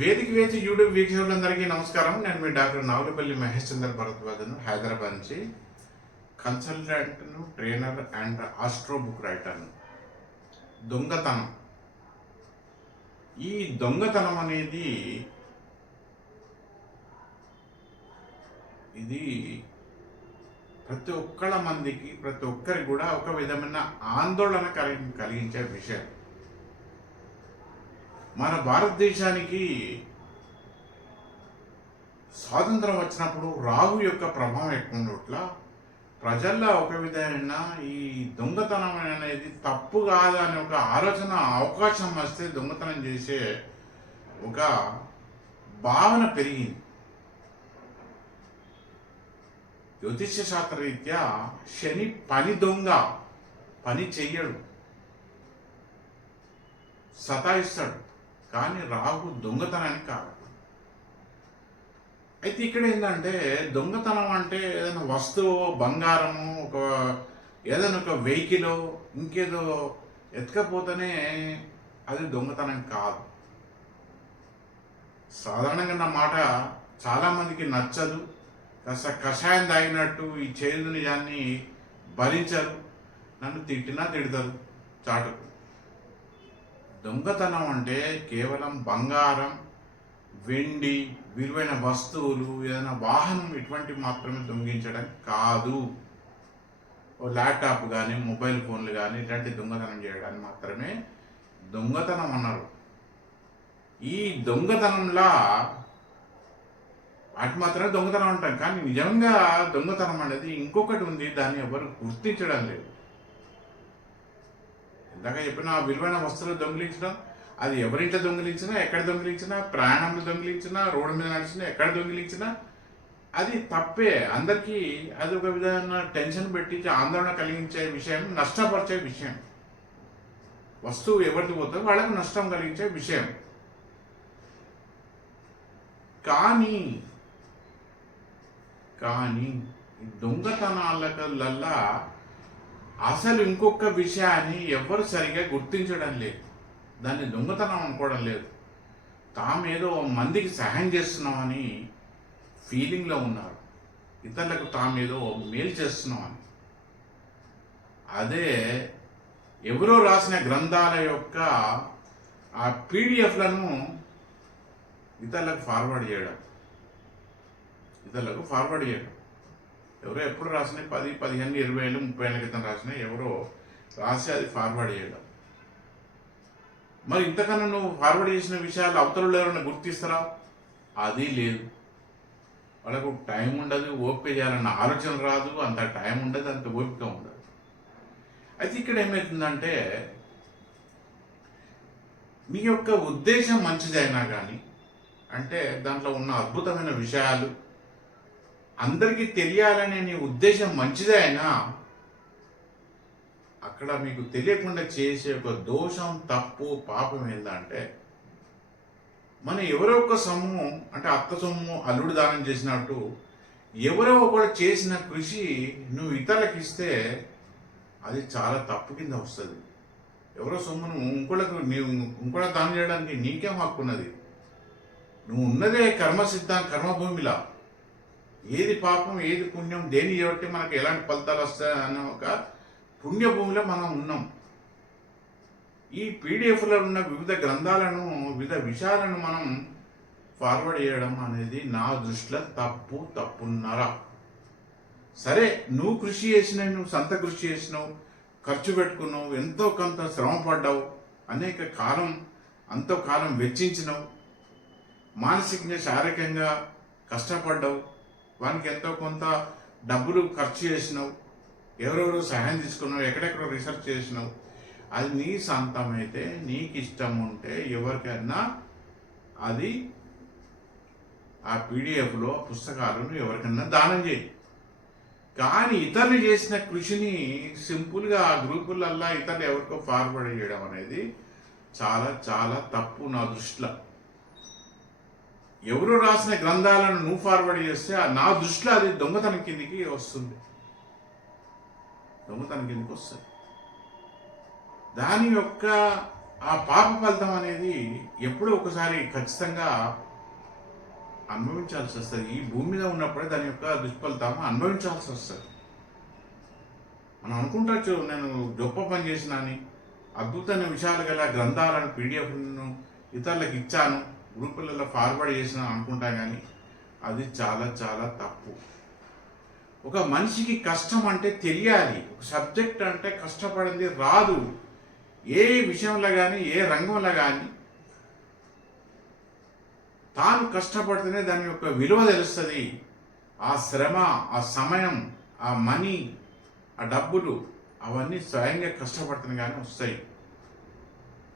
వేదిక వేచి యూట్యూబ్ వీక్షకులందరికీ నమస్కారం. నేను మీ డాక్టర్ నాగులపల్లి మహేష్ చంద్ర భరద్వాజన్, హైదరాబాద్ నుంచి కన్సల్టెంట్ను, ట్రైనర్ అండ్ ఆస్ట్రో బుక్ రైటర్ను. దొంగతనం, ఈ దొంగతనం అనేది ఇది ప్రతి ఒక్కళ్ళ మందికి, ప్రతి ఒక్కరికి కూడా ఒక విధమైన ఆందోళన కలిగించే విషయం. మన భారతదేశానికి స్వాతంత్రం వచ్చినప్పుడు రాహు యొక్క ప్రభావం ఎక్కువ ఉండట్ల ప్రజల్లో ఒక విధమైన ఈ దొంగతనం అనేది తప్పు కాదని ఒక ఆలోచన, అవకాశం వస్తే దొంగతనం చేసే ఒక భావన పెరిగింది. జ్యోతిష్య శాస్త్రరీత్యా శని పని దొంగ, పని చెయ్యడు, సతాయిస్తాడు, కానీ రాహు దొంగతనానికి కాదు. అయితే ఇక్కడ ఏంటంటే దొంగతనం అంటే ఏదైనా వస్తువు, బంగారము, ఏదైనా ఒక వెహికల్, ఇంకేదో ఎత్తుకపోతేనే అది దొంగతనం కాదు. సాధారణంగా నా మాట చాలామందికి నచ్చదు. కాస్త కషాయం తాగినట్టు ఈ చేదు నిజాన్ని భరించరు. నన్ను తిట్టినా తిడతారు చాటుకు. దొంగతనం అంటే కేవలం బంగారం, వెండి, విలువైన వస్తువులు, ఏదైనా వాహనం ఇటువంటి మాత్రమే దొంగిలించడం కాదు. ఓ ల్యాప్టాప్ కానీ, మొబైల్ ఫోన్లు కానీ ఇలాంటి దొంగతనం చేయడానికి మాత్రమే దొంగతనం అన్నారు. ఈ దొంగతనంలా వాటి మాత్రమే దొంగతనం అంటాం, కానీ నిజంగా దొంగతనం అనేది ఇంకొకటి ఉంది, దాన్ని ఎవరు గుర్తించడం లేదు. ఇందాక చెప్పిన విలువైన వస్తువులు దొంగిలించడం, అది ఎవరింట్లో దొంగిలించినా, ఎక్కడ దొంగిలించినా, ప్రయాణంలో దొంగిలించినా, రోడ్డు మీద నడిచినా, ఎక్కడ దొంగిలించినా అది తప్పే. అందరికీ అది ఒక విధమైన టెన్షన్ పెట్టి ఆందోళన కలిగించే విషయం, నష్టపరిచే విషయం. వస్తువు ఎవరికి పోతుందో వాళ్ళకి నష్టం కలిగించే విషయం. కానీ దొంగతనాలకల్లా అసలు ఇంకొక విషయాన్ని ఎవరు సరిగా గుర్తించడం లేదు. దాన్ని దొంగతనం అనుకోవడం లేదు. తామేదో మందికి సహాయం చేస్తున్నామని ఫీలింగ్లో ఉన్నారు. ఇతరులకు తామేదో మేలు చేస్తున్నామని. అదే ఎవరో రాసిన గ్రంథాల యొక్క ఆ పీడిఎఫ్లను ఇతరులకు ఫార్వర్డ్ చేయడం. ఎవరో ఎప్పుడు రాసినాయి, 10, 15, 20 ఏళ్ళు, 30 ఏళ్ళ క్రితం రాసినాయి, ఎవరో రాసి అది ఫార్వర్డ్ చేయడం. మరి ఇంతకన్నా నువ్వు ఫార్వర్డ్ చేసిన విషయాలు అవతలలో ఎవరైనా గుర్తిస్తారా? అది లేదు. వాళ్ళకు టైం ఉండదు, ఓపిక చేయాలన్న ఆలోచన రాదు, అంత టైం ఉండదు, అంత ఓపిక ఉండదు. అయితే ఇక్కడ ఏమవుతుందంటే మీ యొక్క ఉద్దేశం మంచిదైనా కానీ, అంటే దాంట్లో ఉన్న అద్భుతమైన విషయాలు అందరికీ తెలియాలనే నీ ఉద్దేశం మంచిదే అయినా అక్కడ మీకు తెలియకుండా చేసే ఒక దోషం, తప్పు, పాపం ఏంటంటే ఎవరో ఒక సొమ్ము, అంటే అత్త సొమ్ము అల్లుడు దానం చేసినట్టు ఎవరో ఒకరు చేసిన కృషి నువ్వు ఇతరులకు ఇస్తే అది చాలా తప్పు కింద వస్తుంది. ఎవరో సొమ్మును ఇంకోళ్ళ దానం చేయడానికి నీకేం హక్కు ఉన్నది? నువ్వు ఉన్నదే కర్మభూమిలా. ఏది పాపం, ఏది పుణ్యం, దేని బట్టి మనకు ఎలాంటి ఫలితాలు వస్తాయనే ఒక పుణ్యభూమిలో మనం ఉన్నాం. ఈ పీడిఎఫ్లో ఉన్న వివిధ గ్రంథాలను, వివిధ విషయాలను మనం ఫార్వర్డ్ చేయడం అనేది నా దృష్టిలో తప్పున్నర. సరే, నువ్వు కృషి చేసినావు, నువ్వు సొంత కృషి చేసినావు, ఖర్చు పెట్టుకున్నావు, ఎంతో కొంత శ్రమ పడ్డావు, అనేక కాలం అంతో కాలం వెచ్చించినావు, మానసికంగా, శారీరకంగా కష్టపడ్డావు, వానికి ఎంతో కొంత డబ్బులు ఖర్చు చేసినావు, ఎవరెవరో సహాయం తీసుకున్నావు, ఎక్కడెక్కడో రీసెర్చ్ చేసినావు. అది నీ సొంతమైతే, నీకు ఇష్టం ఉంటే ఎవరికైనా అది ఆ పీడిఎఫ్లో పుస్తకాలను ఎవరికైనా దానం చేయి. కానీ ఇతరులు చేసిన కృషిని సింపుల్గా ఆ గ్రూపులల్లా ఇతరులు ఎవరికో ఫార్వర్డ్ చేయడం అనేది చాలా చాలా తప్పు నా దృష్టిలో. ఎవరు రాసిన గ్రంథాలను నువ్వు ఫార్వర్డ్ చేస్తే నా దృష్టిలో అది దొంగతనం కిందికి వస్తుంది. దాని యొక్క ఆ పాప ఫలితం అనేది ఎప్పుడో ఒకసారి ఖచ్చితంగా అనుభవించాల్సి వస్తుంది. ఈ భూమి మీద ఉన్నప్పుడే దాని యొక్క దుష్ఫలితం అనుభవించాల్సి వస్తుంది. మనం అనుకుంటచ్చు నేను గొప్ప పని చేసిన అని, అద్భుతమైన విషయాలు గల గ్రంథాలను పీడిఎఫ్ను ఇతరులకు ఇచ్చాను, గ్రూపులలో ఫార్వర్డ్ చేసిన అనుకుంటాం, కానీ అది చాలా చాలా తప్పు. ఒక మనిషికి కష్టం అంటే తెలియాలి. ఒక సబ్జెక్ట్ అంటే కష్టపడింది రాదు. ఏ విషయంలో కానీ ఏ రంగంలో కానీ తాను కష్టపడితేనే దాని యొక్క విలువ తెలుస్తుంది. ఆ శ్రమ, ఆ సమయం, ఆ మనీ, ఆ డబ్బులు అవన్నీ స్వయంగా కష్టపడితేనే కానీ వస్తాయి.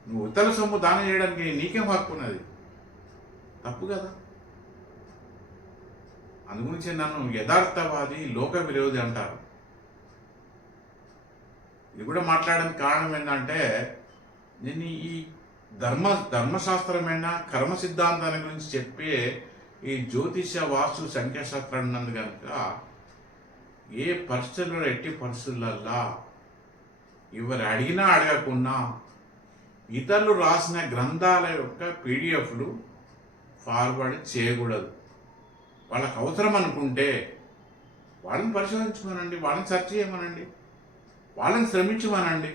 నువ్వు ఇతరుల సొమ్ము దానం చేయడానికి నీకేం హక్కు ఉన్నది? తప్పు కదా. అందుగురించి నన్ను యథార్థవాది, లోక విరోధి అంటారు. ఇది కూడా మాట్లాడడానికి కారణం ఏంటంటే, నేను ఈ ధర్మశాస్త్రమైన కర్మ సిద్ధాంతాల గురించి చెప్పే ఈ జ్యోతిష వాస్తు సంఖ్యాశాస్త్రం ఉన్నది కనుక ఏ పరిస్థితుల్లో, ఎట్టి పరిస్థితులల్లా ఎవరు అడిగినా అడగకున్నా ఇతరులు రాసిన గ్రంథాల యొక్క పీడిఎఫ్లు ఫార్వర్డ్ చేయకూడదు. వాళ్ళకు అవసరం అనుకుంటే వాళ్ళని పరిశోధించమనండి, వాళ్ళని సెర్చ్ చేయమనండి, వాళ్ళని శ్రమించమనండి.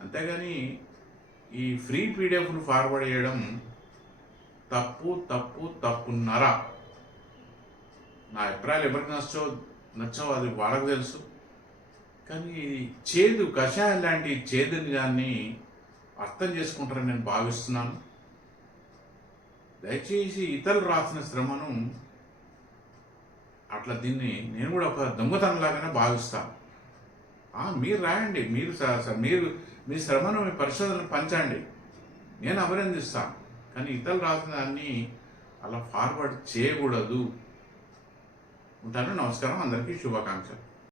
అంతేగాని ఈ ఫ్రీ పీడిఎఫ్లు ఫార్వర్డ్ చేయడం తప్పున్నర. నా అభిప్రాయాలు ఎవరికి నచ్చో అది వాళ్ళకు తెలుసు. కానీ చేదు కషాయం లాంటి చేదుని దాన్ని అర్థం చేసుకుంటారని నేను భావిస్తున్నాను. దయచేసి ఇతరులు రాసిన శ్రమను అట్లా దీన్ని నేను కూడా ఒక దొంగతనంలాగానే భావిస్తాను. మీరు రాయండి, మీరు మీ శ్రమను, మీ పరిశోధనలు పంచండి, నేను అభినందిస్తాను. కానీ ఇతరులు రాసిన దాన్ని అలా ఫార్వర్డ్ చేయకూడదు. ఉంటాను. నమస్కారం. అందరికీ శుభాకాంక్షలు.